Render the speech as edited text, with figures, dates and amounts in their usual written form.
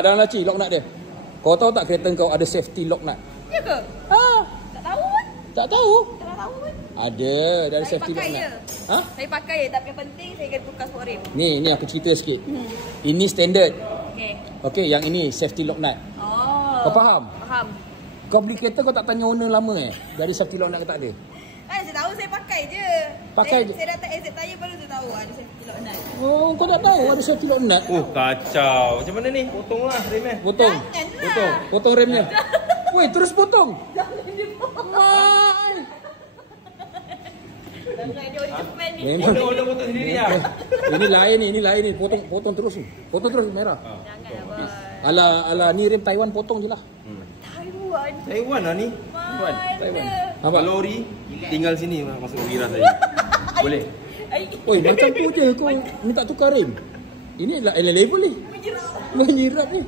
Dalam laci lock nut dia. Kau tahu tak kereta kau ada safety lock nut? Ya ke? Tak tahu kan? Tak tahu? Tak tahu kan? Ada safety lock nut. Saya pakai je, tapi yang penting saya kena tukar sport rim. Ni aku cerita sikit. Ini standard. Okey, yang ini safety lock nut. Oh. Kau faham? Faham. Kau beli kereta kau tak tanya owner lama dari safety lock nut ke tak ada? Kan saya tahu, saya pakai je. Saya datang exit tayar baru saya tahu ada safety lock nut. Oh, kau tak tahu ada safety lock nut? Oh, kacau. Macam mana ni? Potonglah remnya. Potong remnya. Woi, terus potong. Jangan dipotong. Mai. Jangan dia orang Jepun ni. Memang. Order potong sendiri lah. Ini lain ni. Potong terus ni. Potong terus merah. Jangan Ala ni rem Taiwan potong je lah. Taiwan lah ni. Taiwan. Kalau ori tinggal sini masuk Wira saya. Boleh? Oi, macam tu je kau minta tukar rem. Ini level ni. Menyirat ni.